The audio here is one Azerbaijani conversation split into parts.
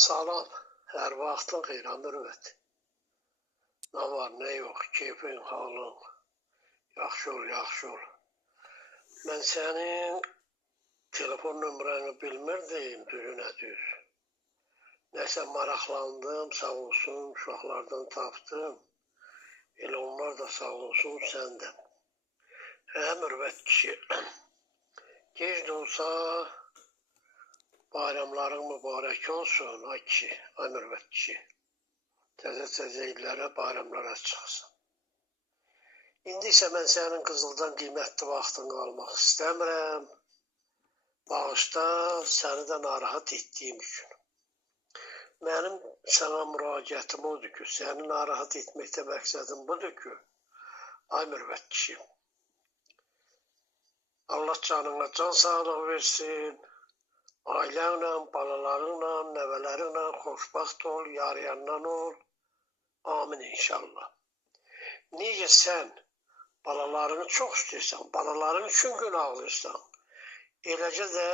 Salam, hər vaxtın xeyran Mürvət. Nə var, nə yox, keyfin, halın, yaxşı ol, yaxşı ol. Mən sənin telefon nömrəni bilmirdim, düzünə düz. Nəsə maraqlandım, sağ olsun, uşaqlardan tapdım. Elə onlar da sağ olsun, səndən. Mürvət kişi, gec də olsa bayramların mübarək olsun, ay kişi, ay Mürvət kişi. Təzə illərə, bayramlara çıxsın. İndi isə mən sənin qızıldan qiymətli vaxtını almaq istəmirəm. Bağışda səni də narahat etdiyim üçün. Mənim sənə müraciətim odur ki, səni narahat etməkdə məqsədim budur ki, ay Mürvət kişi, Allah canına can sağlıq versin, ailənlə, balalarınla, nəvələrinlə xoşbaxt ol, yarayandan ol. Amin inşallah. Necə sən balalarını çox istəyirsən, balaların üçün gün ağlayırsan, eləcə də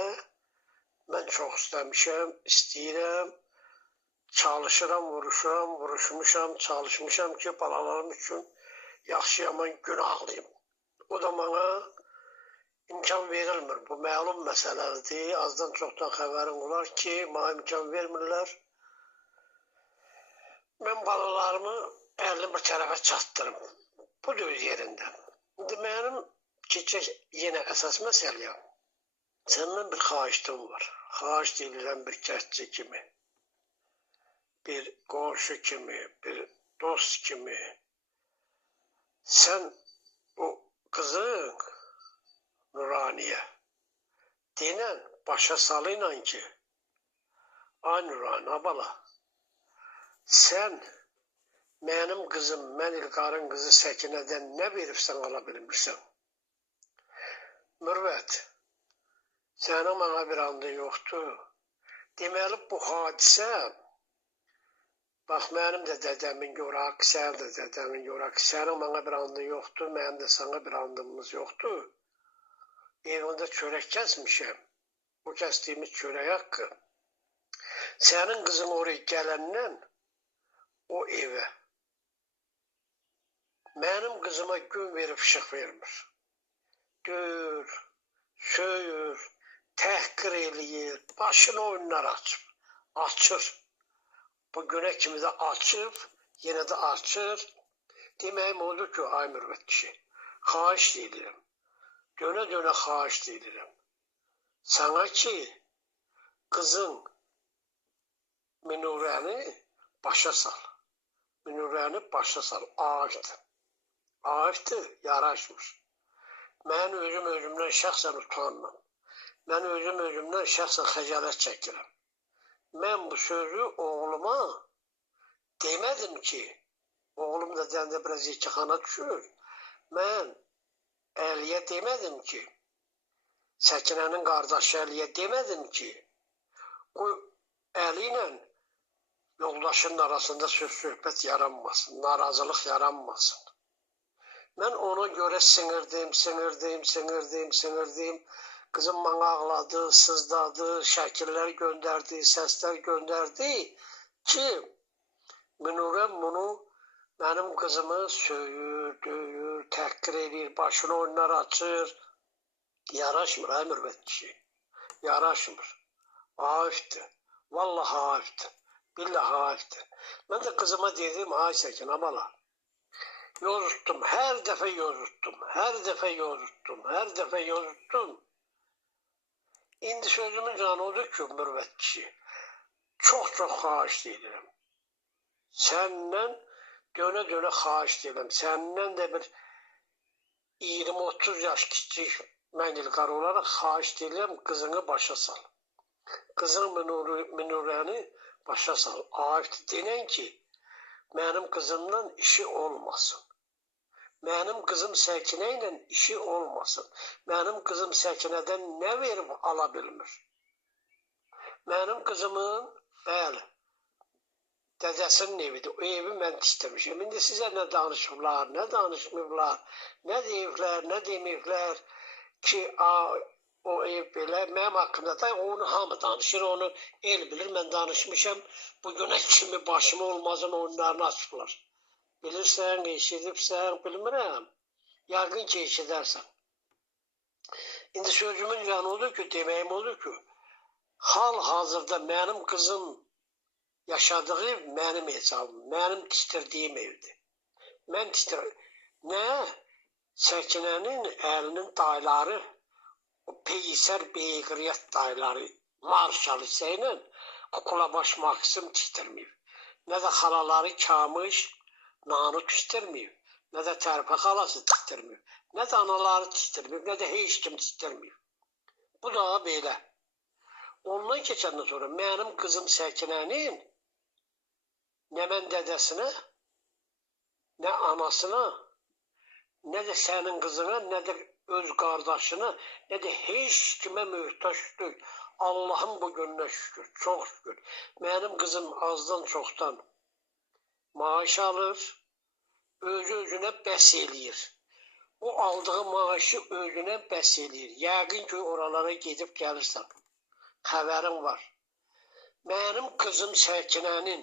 mən çox istəmişəm, istəyirəm, çalışıram, vuruşmuşam, çalışmışam ki, balalarım üçün yaxşı yaman gün ağlayım. O da bana imkan verilmir. Bu məlum məsələdir. Azdan çoxdan xəbərim olar ki, bana imkan vermirlər. Mən balalarımı 51 tərəfə çatdırım. Bu da öz yerində. İndi mənim keçək yenə əsas məsələyəm. Səndən bir xahişim var. Xahiş deyilən bir kəsçi kimi, bir qonşu kimi, bir dost kimi. Sən o qızın Nuraniyə denən başa salıyla ki, ay Nurani, abala, sən mənim qızım, mən İlqarın qızı Səkinədən nə veribsən ala bilmirsən? Mürvət, sənin mənə bir anda yoxdur. Deməli, bu hadisə, bax, mənim də dədəmin yorak, sənin də dədəmin yorak, sənin mənə bir anda yoxdur, mənim də sana bir andımız yoxdur. Evində çörək kəsmişəm, o kəsdiyimiz çörək haqqı. Sənin qızın oraya gələndən o evə mənim qızıma gün verib işıq vermir. Döyür, söyür, təhqir eləyir, başını oyunlar açır. Bu günə kimi də açıb, yenə də açır. Deməyim odur ki, ay Mürvət kişi, xahiş deyilirəm. Dönə xahiş deyilirəm. Sana ki, qızın Minurəni başa sal. Minurəni başa sal. Ağaçdır. Ağaçdır, yaraşmır. Mən özümdən şəxsən utanmam. Mən özümdən şəxsən xəcalət çəkirəm. Mən bu sözü oğluma demədim ki, oğlum da dəndə biraz yekəxana düşür. Mən Əliyə demədim ki, Səkinənin qardaşı Əliyə demədim ki, o Əli ilə yoldaşının arasında söz-söhbət yaranmasın, narazılıq yaranmasın. Mən ona görə sinirdim. Qızım bana ağladı, sızdadı, şəkillər göndərdi, səslər göndərdi ki, Minurəm bunu mənim qızımı söyür, döyür, təhqir edir, başını oyunlar açır. Yaraşmır, ay Mürvət kişi. Yaraşmır. Haifdir. Vallahi haifdir. Billahi haifdir. Mən də qızıma dedim, ay Səkin, abala. Yozutdum, hər dəfə yozutdum. İndi sözümün canı odur ki, Mürvət kişi, çox xahiş deyirəm. Səndən dönə xahiş deyirəm. Səndən də bir 20-30 yaş kiçik mən İlqar olaraq xahiş deyirəm, qızını başa sal. Qızın Minurəni başa sal. Arif denən ki, mənim qızımdan işi olmasın. Mənim qızım Səkinə ilə işi olmasın. Mənim qızım Səkinədən nə verib ala bilmir. Mənim qızımın, bəli, dədəsinin evidir. O evi mən istəmişəm. İndi sizə nə danışıblar, nə danışmıblar, nə deyiblər, nə demiblər ki, O belə mənim haqqında da onu hamı danışır, onu el bilir, mən danışmışam. Bugünə kimi başıma olmazın oyunlarını açıqlar. Bilirsən, eşidibsən, bilmirəm. Yəqin ki, eşidərsən. İndi sözümün yanı odur ki, deməyim odur ki, hal-hazırda mənim qızım yaşadığı ev mənim hesabım, mənim tistirdiyim evdir. Mən nə? Səkinənin əlinin dayıları, o Peysər Beyqriyyət dayıları, Marşal Hüseyinlə Kukulabaş Maksim tistirməyib. Nə də xalaları Kamış, Nanu tistirməyib. Nə də Tərpə xalası tistirməyib. Nə də anaları tistirməyib, nə də heç kim tistirməyib. Bu da belə. Ondan keçəndən sonra mənim qızım Səkinənin nə mən dədəsinə, nə anasına, nə də sənin qızına, nə də öz qardaşına, nə də heç kimə möhtaç deyil. Allah'ın bu gününə şükür, çox şükür. Mənim qızım azdan çoxdan maaş alır, özü-özünə bəs eləyir. O aldığı maaşı özünə bəs eləyir. Yəqin ki, oralara gedib gəlirsən. Xəbərim var. Mənim qızım Səkinənin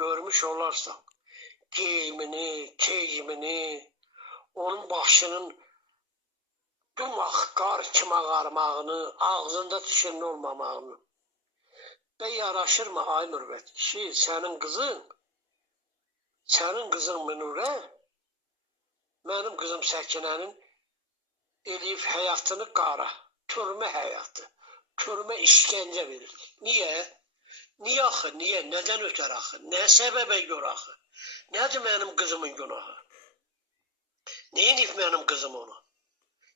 görmüş olarsan, geyimini, keyimini, onun başının dumaq, qar kimi ağarmağını, ağzında tişinin olmamağını. Və yaraşırmı ay Mürvət kişi, sənin qızın Münirə, mənim qızım Səkinənin eləyib həyatını qara, türmə həyatı, türmə işgəncə verir. Niyə? Niyə axı? Niyə? Nədən ötər axı? Nə səbəbə görə axı? Nədir mənim qızımın günahı? Neyinib mənim qızım onu?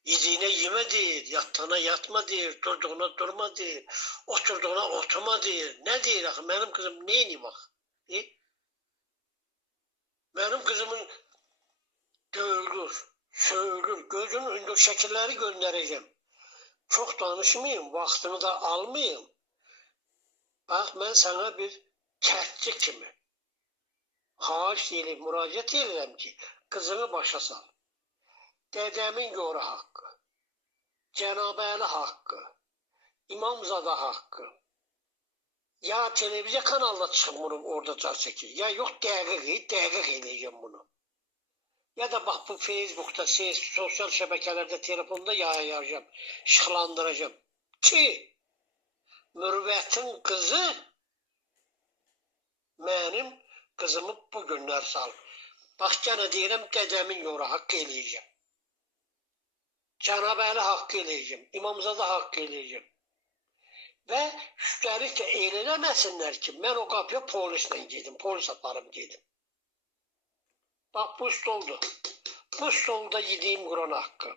Yediğine yeme deyir, yattığına yatma deyir, durduğuna durma deyir, oturduğuna oturma deyir. Ne deyir axı? Mənim qızım neyinib axı? Mənim qızımın döyülür, söylür, gözünün önündə şəkilləri göndərəcəm. Çox danışmayayım, vaxtını da almayayım. Bax, mən sana bir kətçi kimi xahiş edib, müraciət edirəm ki, qızını başa sal. Dədəmin yoru haqqı, Cənab-ı Əli haqqı, İmamzada haqqı. Ya televiziya kanalda çıxıb bunu orada car çəkir, ya yox dəqiq eləyəcəm bunu. Ya da bax bu Facebook'da, sosial şəbəkələrdə, telefonda yayacağım, işıqlandıracağım ki, Mürvətin qızı mənim qızımı bu günlər salıb. Bax, gənə deyirəm, dədəmin yoru haqqı eləyəcəm. Cənab-ı Əli haqqı eləyəcəm, İmamzada haqqı eləyəcəm. Və üstəlik də eləməsinlər ki, mən o qapıya polislə gedim, polis aparım gedim. Bax, bu stoldur. Bu stolda yediyim Quran haqqı.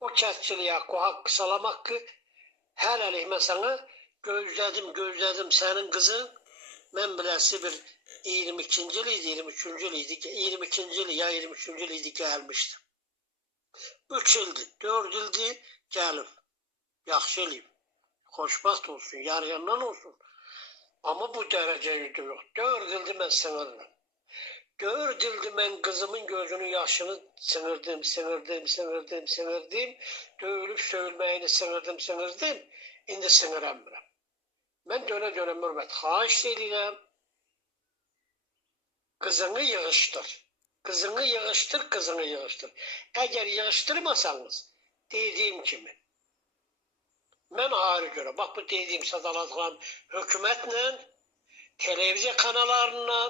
O kətçiliyə haqqı, o haqqı salam haqqı, hələlik mən sana gözlədim sənin qızın, mən biləsi bir 22-ci il idi, 23-cü il idi, 22-ci il ya 23-cü il idi gəlmişdim. 3 ildir, 4 ildir gəlib, yaxşı eləyib, xoşbaxt olsun, yar-yandan olsun. Amma bu dərəcədə yox, 4 ildir mən sınırdım. 4 ildir mən qızımın gözünün yaşını sınırdım, döyülüb söyülməyini sınırdım, indi sınıramıram. Mən dönə Mürvət xahiş edirəm, qızını yığışdır. Qızını yığışdır. Əgər yığışdırmasanız, dediyim kimi, mən ayrı görə, bax bu dediyim sadaladığım hökumətlə, televiziya kanallarla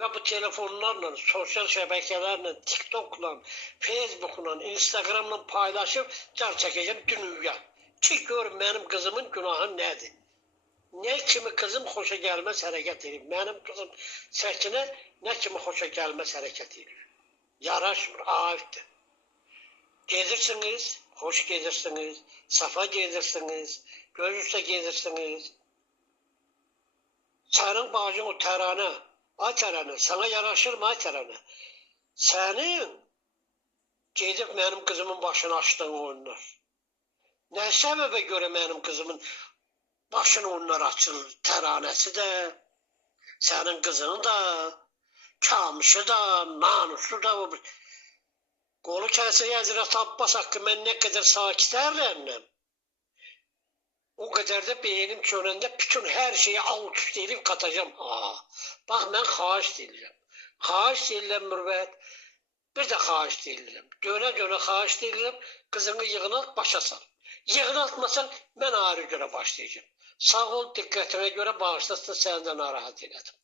və bu telefonlarla, sosial şəbəkələrlə, TikTokla, Facebookla, Instagramla paylaşıb car çəkəcəm dünya. Ki, gör mənim qızımın günahı nədir? Nə kimi qızım xoşa gəlməz hərəkət edir. Mənim qızım Səkinə nə kimi xoşa gəlməz hərəkət edir. Yaraşmır, aiddir. Gedirsiniz, xoş gedirsiniz, safa gedirsiniz, göz üstə gedirsiniz. Sənin bacın o təranə, ay təranə, sana yaraşır mı ay təranə? Sənin gedib mənim qızımın başını açdığın oyunlar. Nə səbəbə görə mənim qızımın başını onlar açılır, təranəsi də, sənin qızın da, Kamışı da, Nanusu da, Qolu kəsir Həzrət Abbas haqqı mən nə qədər sakit ərlənəm, o qədər də beynim çönəndə bütün hər şeyi alt üst edib katacağım. Bax, mən xahiş edirəm. Xahiş edirəm Mürvət, bir də xahiş edirəm. Dönə xahiş edirəm, qızını yığınaq, başa sal. Yığınatmasan, mən ayrı görə başlayacağım. Sağ ol, diqqətinə görə bağışlasın, səni də narahat elədim.